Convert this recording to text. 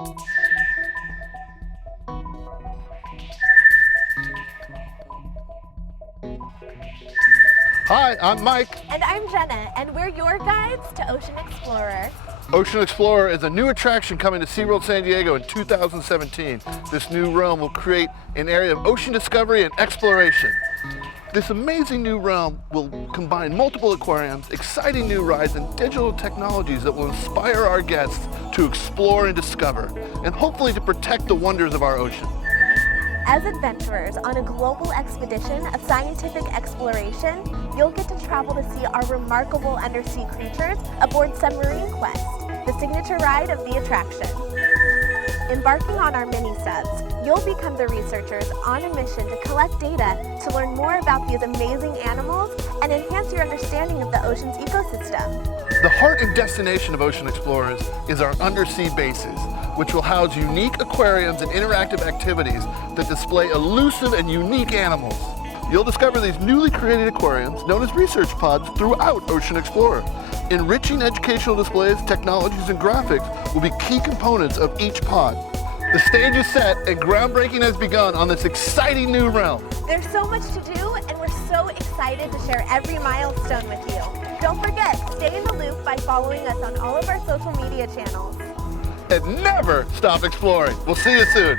Hi, I'm Mike. And I'm Jenna, and we're your guides to Ocean Explorer. Ocean Explorer is a new attraction coming to SeaWorld San Diego in 2017. This new realm will create an area of ocean discovery and exploration. This amazing new realm will combine multiple aquariums, exciting new rides, and digital technologies that will inspire our guests to explore and discover, and hopefully to protect the wonders of our ocean. As adventurers on a global expedition of scientific exploration, you'll get to travel to see our remarkable undersea creatures aboard Submarine Quest, the signature ride of the attraction. Embarking on our mini-subs, you'll become the researchers on a mission to collect data to learn more about these amazing animals and enhance your understanding of the ocean's ecosystem. The heart and destination of Ocean Explorers is our undersea bases, which will house unique aquariums and interactive activities that display elusive and unique animals. You'll discover these newly created aquariums, known as research pods, throughout Ocean Explorer. Enriching educational displays, technologies, and graphics will be key components of each pod. The stage is set and groundbreaking has begun on this exciting new realm. There's so much to do, and we're so excited to share every milestone with you. Don't forget, stay in the loop by following us on all of our social media channels. And never stop exploring. We'll see you soon.